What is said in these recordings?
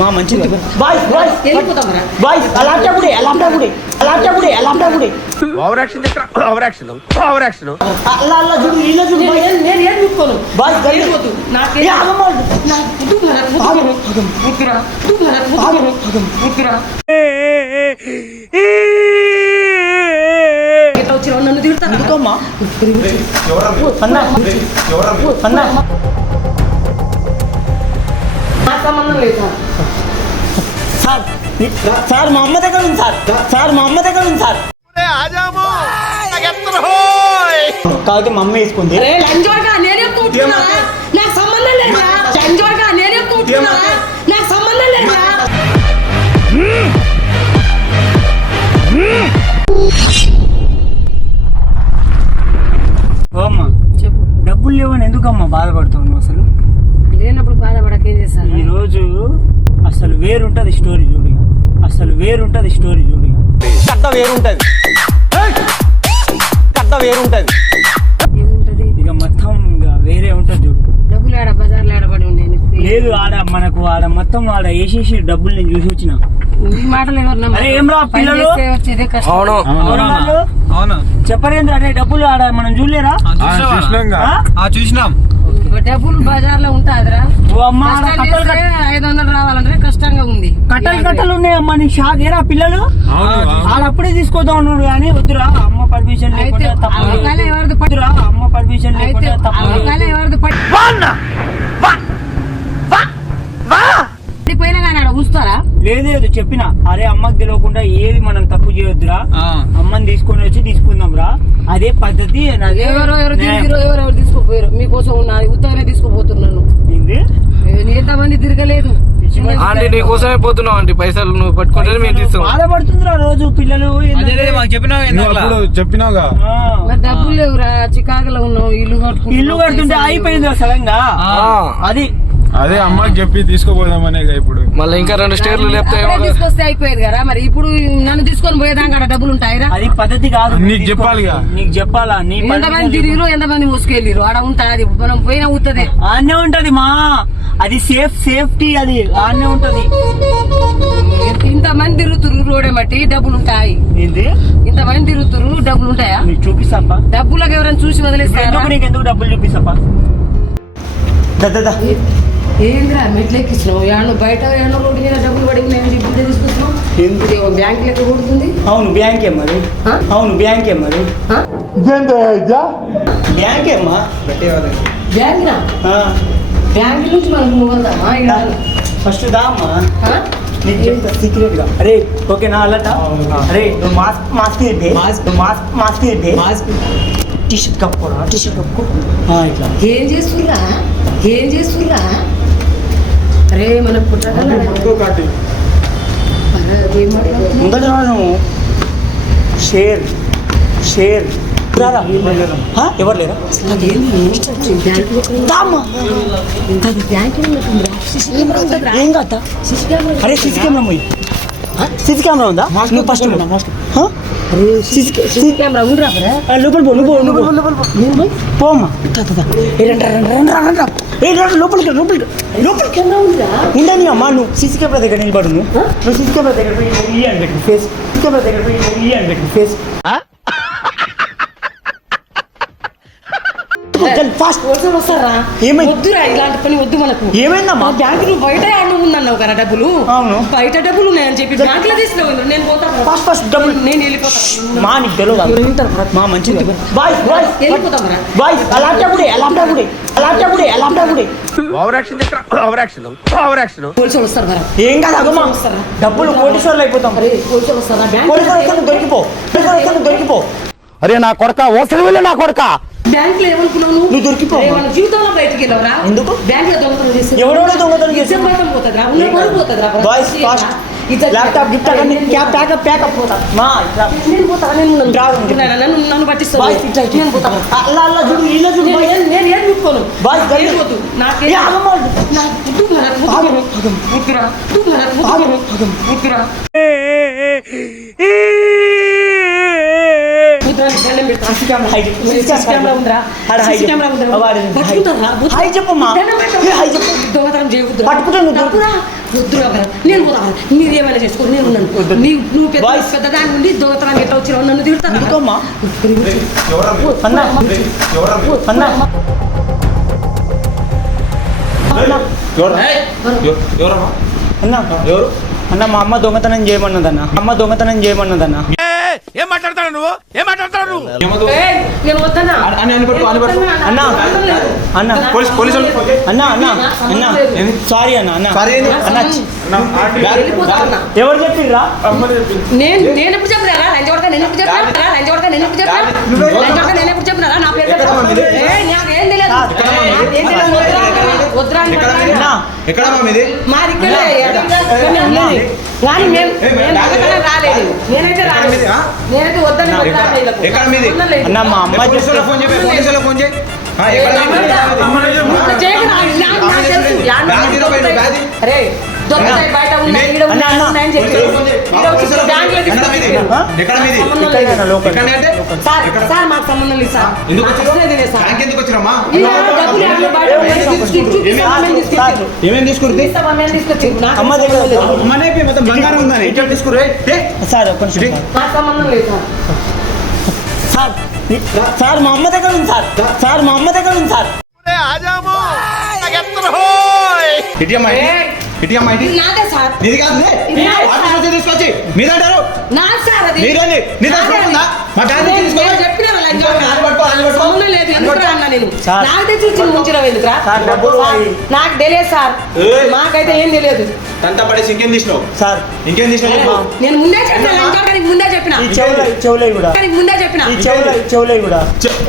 మా మంచిది bye bye bye అలాంటి over action over action over action అలా అలా చూడు ఇలా చూడు నేను ఏం చూసుకోను బాయ్ గల్లిపోతు నాకే ఆగమోడు నన్ను తిడతాను ఎందుకమ్మా అన్నా సంబంధం లేదు సార్ సార్ మా అమ్మ దగ్గర ఉంది సార్ మా అమ్మ దగ్గర ఉంది సార్ కాబట్టి మా అమ్మ వేసుకుంది నాకు సంబంధం లేదా నాకు సంబంధం లేదా అమ్మా చెప్పు డబ్బులు లేవని ఎందుకమ్మా బాధపడతావు నువ్వు అసలు లేనప్పుడు బాధపడక ఏం చేస్తాను ఈరోజు అసలు వేరుంటది స్టోరీ చూడు కథ వేరుంటది ఏముంటది ఇక మొత్తం ఇక వేరే ఉంటది చూడు డబ్బులు ఆడ బజార్లో ఆడబడి ఉండే లేదు ఆడ మనకు ఆడ మొత్తం ఆడ వేసేసి డబ్బులు నేను చూసి వచ్చిన ఈ మాటలు ఎవరు అరే ఏం రా పిల్లలు వచ్చేదే కష్టం అవును చెప్పరేంద్ర అరే డబ్బులు ఆడ మనం చూడలేరా చూసినాం డబ్బులు బజార్లో ఉంటాదిరా ఓ అమ్మ 500 రావాలంటే కష్టంగా ఉంది కట్టలు ఉన్నాయమ్మా నీ షాక్ ఏరా పిల్లలు ఆడప్పుడే తీసుకొద్దాం అన్నాడు కానీ వద్దురా అమ్మ పర్మిషన్ లేకుండా అమ్మ పర్మిషన్ లేకుండా పోయినా కానీ ఆడ ఉంచుతారా లేదు చెప్పిన అరే అమ్మకి తెలియకుండా ఏది మనం తప్పు చేయొద్దురా అమ్మని తీసుకొని వచ్చి తీసుకుందాం రా అదే పద్ధతి ఎవరెవరు తీసుకోపోయారు మీకోసం ఉన్నా ఉత్తగానే తీసుకోపోతున్నాను ఎంతమంది తిరగలేదు ఆంటీ నీ కోసమే పోతున్నావు ఆంటీ పైసలు నువ్వు పట్టుకుంటే మేము తీస్తాం బాధపడుతుందిరా రోజు పిల్లలు చెప్పినావుగా డబ్బులు లేవురా చికాకులో ఉన్నావు ఇల్లు కడుతుంటే అయిపోయింది సడన్గా అది అదే అమ్మకి చెప్పి తీసుకోపోదామనే ఇప్పుడు మళ్ళీ ఇంకా 2 స్టేర్లు లేకపోతే తీసుకొస్తే అయిపోయేది కదా మరి ఇప్పుడు నన్ను తీసుకొని పోయేదాకా డబ్బులు ఉంటాయిరా అది పద్ధతి కాదు నీకు చెప్పాలిగా నీకు చెప్పాలా నీ ఎంతమంది తిరిగిరు ఎంతమంది మోసుకెళ్ళిరు ఆడ ఉంటాది మనం పోయినా ఉంటది ఆడనే ఉంటది మా అది సేఫ్టీ అది ఆడనే ఉంటది ఇంతమంది తిరుగుతురు రోడే మట్టి డబ్బులు ఉంటాయి ఏంది ఇంతమంది తిరుగుతురు డబ్బులు ఉంటాయా నీకు చూపిస్తాపా డబ్బులకు ఎవరైనా చూసి వదిలేస్తారా నీకు ఎందుకు డబ్బులు చూపిస్తాపా ఏంద్రా మెట్లు ఎక్కించినావు యాను బయట యాను రోడ్డు మీద డబ్బులు పడి నేను ఇప్పుడు తీసుకొచ్చినావు బ్యాంక్ లెక్క కొడుతుంది అవును బ్యాంకే మరి బ్యాంకే అమ్మా బ్యాంక్ బ్యాంక్ నుంచి మనకు నువ్వు వద్దామా ఇక్కడ ఫస్ట్ దా అమ్మా నీకు చెప్తా సీక్రెట్ గా అరే ఓకేనా అలట అరే నువ్వు మాస్క్ టీషర్ట్ కప్పుకోరా కప్పుకో ఇట్లా ఏం చేస్తుర్రా అరే మన ముందర నువ్వు షేర్ ఎవరు లేరా ఏం కాదా అరే సీసీ కెమెరా ఉందా నువ్వు ఫస్ట్ సీసీ కెమెరా ఉండరా లోపల పోమ్మా లోపలికి కెమెరా ఉందా ఉండని అమ్మా నువ్వు సీసీ కెమెరా దగ్గర నిలబడు నువ్వు సీసీ కెమెరా దగ్గర పోయి అని పెట్టు ఫేస్ ఫేస్ ఇలాంటి పని వద్దు మనకు ఏమైందమ్మా బ్యాంకులు బయట ఉందన్నావు కదా డబ్బులు అవును బయట డబ్బులు ఉన్నాయని చెప్పి బ్యాంకులో తీసుకున్నావు నేను పోతాను ఫస్ట్ డబ్బులు నేను వెళ్ళిపోతాను మా నీకు తెలియదు మా మంచిది వెళ్ళిపోతాం ఓవర్ యాక్షన్ పోలీసులు వస్తారు కదా ఏం కాదు అగమా డబ్బులు కోటీశ్వర్లు అయిపోతాం పోలీసులు వస్తారా దొరికిపో అరే నా కొడక ఓసరి వెళ్ళి నా కొడక బ్యాంక్ లో ఏమనుకున్నావు నువ్వు దొరికిపో మన జీవితంలో బయటికి వెళ్ళవరా ఎందుకు బ్యాంక్ లో దొంగతనం చేసి ఎవడో దొంగతనం చేసి పోతుందిరా బాయ్స్ ఫాస్ట్ ల్యాప్టాప్ గిఫ్ట్ అక్కడ క్యాప్ ప్యాకప్ పోతా మా నేను పోతాను నన్ను పట్టిస్తాను బాయ్స్ ఇట్లా నేను పోతా అలా అలా చూడు ఇలా చూడు నేను ఏం చూసుకోను బాయ్స్ వెళ్ళిపోతు నాకే దండం సీసీ కెమెరా హై చెప్పు. సీసీ కెమెరా ఉందిరా. సీసీ కెమెరా ఉందిరా. పట్టుకుంటారా? హై చెప్పమ్మా. హై చెప్పు. దొంగతనం చేయవద్దు. పట్టుకుంటాను నువ్వు. వద్దురా భయ్యా. నేను పోతా. మీరు ఏమైనా చేసుకో, నేను ఉన్నాను. నువ్వు పెద్ద దాని నుండి దొంగతనం ఎట్లా వచ్చినావు నన్ను తిడతాను. ఎందుకమ్మా? అన్నా అన్నా అన్నా ఎవరు అన్న మా అమ్మ దొంగతనం చేయమన్నదన్న ఏం మాట్లాడతాడు నువ్వు నేను వద్దన్నా. అన్నా అన్న అన్న సారీ అన్న ఎవరు చెప్పిండ్రా? నేను ఎప్పుడు చెప్పినా నేను ఎప్పుడు చెప్పినా నా పేరు నాకేం తెలియదు. వద్దురా ఎక్కడ మామిది మాది కానీ రాలేదు. నేనైతే వద్దని ఎక్కడ మీది అన్న మా అమ్మ ఫోన్ చేయి ఫోన్ చేయి అరే దొంగతాయి బయట సార్ మాకు సంబంధం లేదు సార్. ఎందుకు వచ్చిరమ్మా ఏమేమి తీసుకుంటే అమ్మ దగ్గర మొత్తం బంగారం ఉందని తీసుకురే సార్ ఒక్క నిమిషం మాకు సంబంధం లేదు సార్. సార్ సార్ మా అమ్మ దగ్గర ఉంది సార్ మా అమ్మ దగ్గర ఉంది సార్. నాదే సార్. నీది కాదు తీసుకొచ్చి మీదంటారు నా సార్ అది మీరండి మా బ్యాంక్ చెప్పిన సంబంధం లేదు. ఎందుకురా అన్నా నేను సార్. నాకు తెచ్చి ఇచ్చిన ముంచిరావు ఎందుకురా? సార్, డబ్బులు నాకు తెలియదు సార్. మాకైతే ఏం తెలియదు తంతా పడేసి ఇంకేం తీసినావు సార్. ఇంకేం తీసినావు నేను ముందే చెప్పిన ముందే చెప్పిన ఈ చెవులై కూడా ముందే చెప్పిన ఈ చెవులై కూడా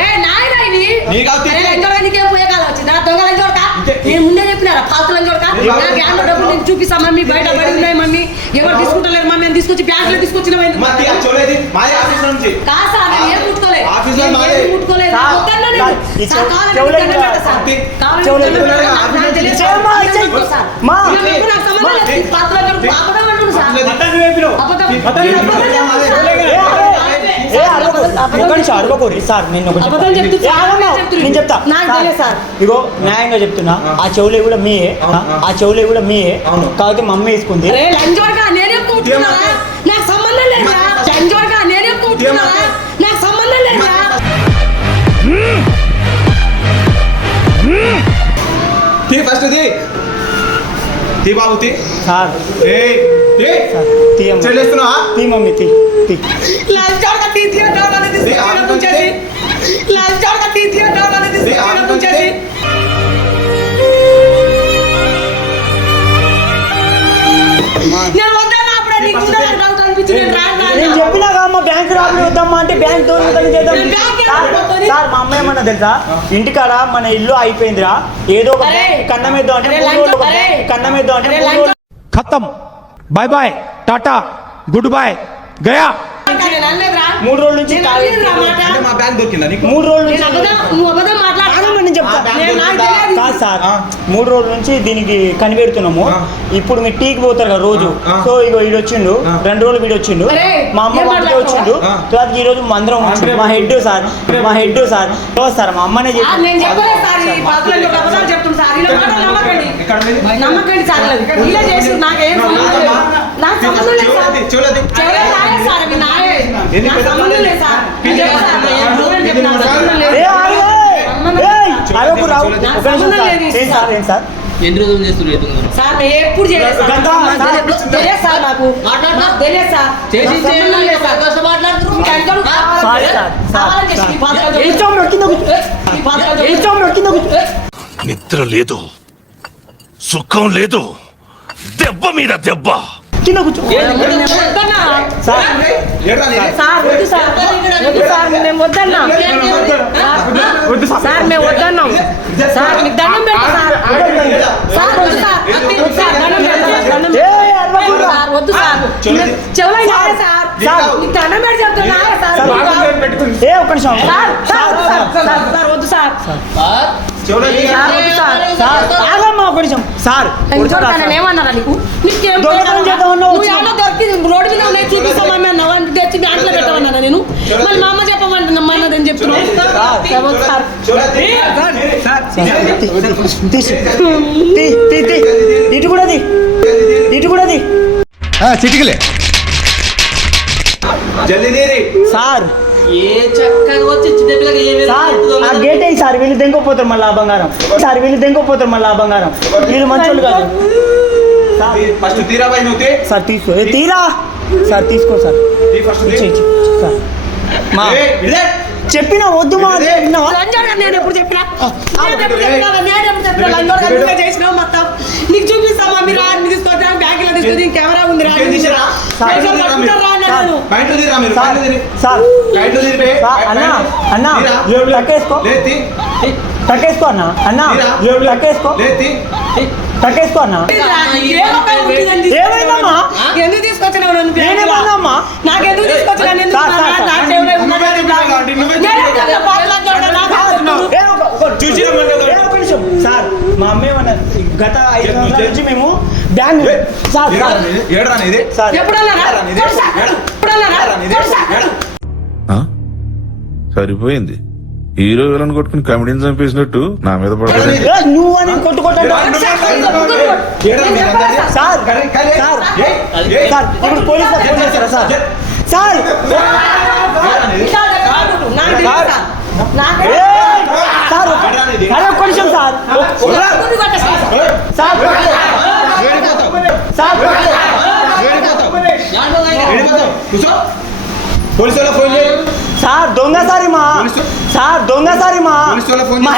ఏ నాయనా ఇది నీకు అవుతుంది. నీకేం పోయే కాలం వచ్చింది నా దొంగ లంచోడక నేను ముందే చెప్పినారా పాత్ర లంచోడక నా బ్యాంక్ డబ్బులు నేను చూపిస్తా మమ్మీ బయట పడి ఉన్నాయి మమ్మీ ఎవరు తీసుకుంటలేరు మమ్మీ అని తీసుకొచ్చి బ్యాంక్ లో తీసుకొచ్చిన అడగకూరి సార్. నేను చెప్తా ఇగో న్యాయంగా చెప్తున్నా. ఆ చెవులే కూడా మీయే కాబట్టి మమ్మీ వేసుకుంది. నాకు సంబంధం లేదా నాకు సంబంధం లేదా ఫస్ట్ తీ బాబు తీ సార్ చెల్లిస్తున్నావా తీ మమ్మీ తీ నేను చెప్పినా అమ్మ బ్యాంక్ రాబడి వద్దామా అంటే బ్యాంక్ దోని చేద్దాం. సార్ మా అమ్మ ఏమన్నా తెలుసా, ఇంటికాడ మన ఇల్లు అయిపోయిందిరా, ఏదో ఒక కన్నమేద్దాం అంటే ఖతం bye bye tata goodbye గయా. 3 రోజుల నుంచి మా బ్యాంక్ దొరికిందా నీకు 3 రోజుల నుంచి నువ్వు అబద్ధం నేను చెప్తా కాదు సార్. 3 రోజుల నుంచి దీనికి కనిపెడుతున్నాము. ఇప్పుడు మీరు టీకి పోతారు కదా రోజు. సో ఇగో వీడు వచ్చిండు, 2 రోజులు వీడు వచ్చిండు, మా అమ్మ వాళ్ళకి వచ్చిండు. తర్వాత ఈ రోజు అందరం వచ్చిండు. మా హెడ్ సార్ సార్ మా అమ్మనే సార్. ఎన్ని రోజులు చేస్తున్నారు సార్ ఎప్పుడు చేయలేదు సార్. నాకు తెలియదు సార్. నిద్ర లేదు, సుఖం లేదు, దెబ్బ మీద దెబ్బ. కింద కూర్చో సార్. మేము వద్దన్నాం సార్. మేము వద్దన్నాం సార్. మీకు దండం పెడతాం సార్. వద్దు సార్. దండం పెడతాం సార్. వద్దు సార్. చెవులో సార్. మీకు దండం పెట్టి చెప్తున్నా సార్. ఒక్క నిమిషం సార్ వద్దు సార్. సార్ ఏమన్నారా నీకు? రోడ్డు మీద ఉన్నాయి చూపిస్తామని తెచ్చి బ్యాంక్ లో పెట్టమన్నా నేను. మళ్ళీ మా అమ్మ చెప్పమన్నా ఇటు కూడా చిటికలే జల్దీ తీరి సార్ ఏ చక్కగా వచ్చి చిన్న పిల్లకి సార్ ఆ గేట్ అయ్యి సార్ వీళ్ళు దెంగపోతారు మళ్ళీ ఆ బంగారం వీళ్ళు మంచోళ్ళు కాదు ఫస్ట్ తీరా బాయ్ నువ్వు సార్ తీసుకో తీరా సార్ తీసుకో సార్ ఫస్ట్ సార్ మా చెప్పిన వద్దు మా విన్నావా? నేను ఎప్పుడు చెప్పినా చేసినావు మొత్తం నీకు చూపిస్తామా మీరు తీసుకొచ్చా బ్యాంక్ లో తీసుకొని కెమెరా ఉంది అన్న టక్కేసుకో అన్న ఏమైందమ్మా ఎందుకు తీసుకొచ్చినావు నేనేమన్నామ్మా నాకెందుకు తీసుకొచ్చినా సార్ మా అమ్మ ఏమన్నా గత 5 సంవత్సరాల నుంచి మేము బ్యాంక్ సార్ సరిపోయింది. హీరో విలన్ కొట్టుకుని కమెడీని చంపేసినట్టు నా మీద పడతాడు. నువ్వు అని కొట్టుకుంటాడు సార్ ఇప్పుడు పోలీసులు ఫోన్ చేస్తారా సార్ సార్ సార్ అరే ఒక్క నిమిషం సార్ సార్ దొంగసారి మా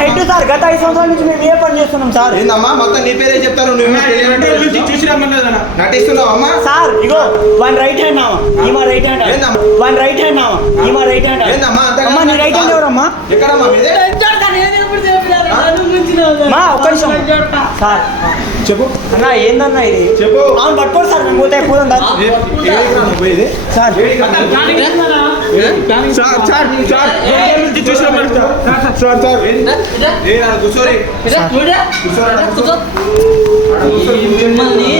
హెడ్ సార్ గత 5 సంవత్సరాల నుంచి మేము ఏ పని చేస్తున్నాం సార్ ఏందమ్మా మొత్తం నీ పేరే చెప్తాను నటిస్తున్నావు అమ్మా సార్ ఇగో వన్ రైట్ హ్యాండ్ నామా ఈమా right hand one right hand నామా ఈమా రైట్ హ్యాండ్ అమ్మా నీ రైట్ హ్యాండ్ ఎవరమ్మా ఎక్కడమ్మా మీదే మా ఒక్క నిమిషం సార్ చెప్పు అన్న ఏందన్నా ఇది చెప్పు అవును పట్టుకోండి సార్ మేము పోతే పోదాం సార్ కూర్చోరి మిమ్మల్ని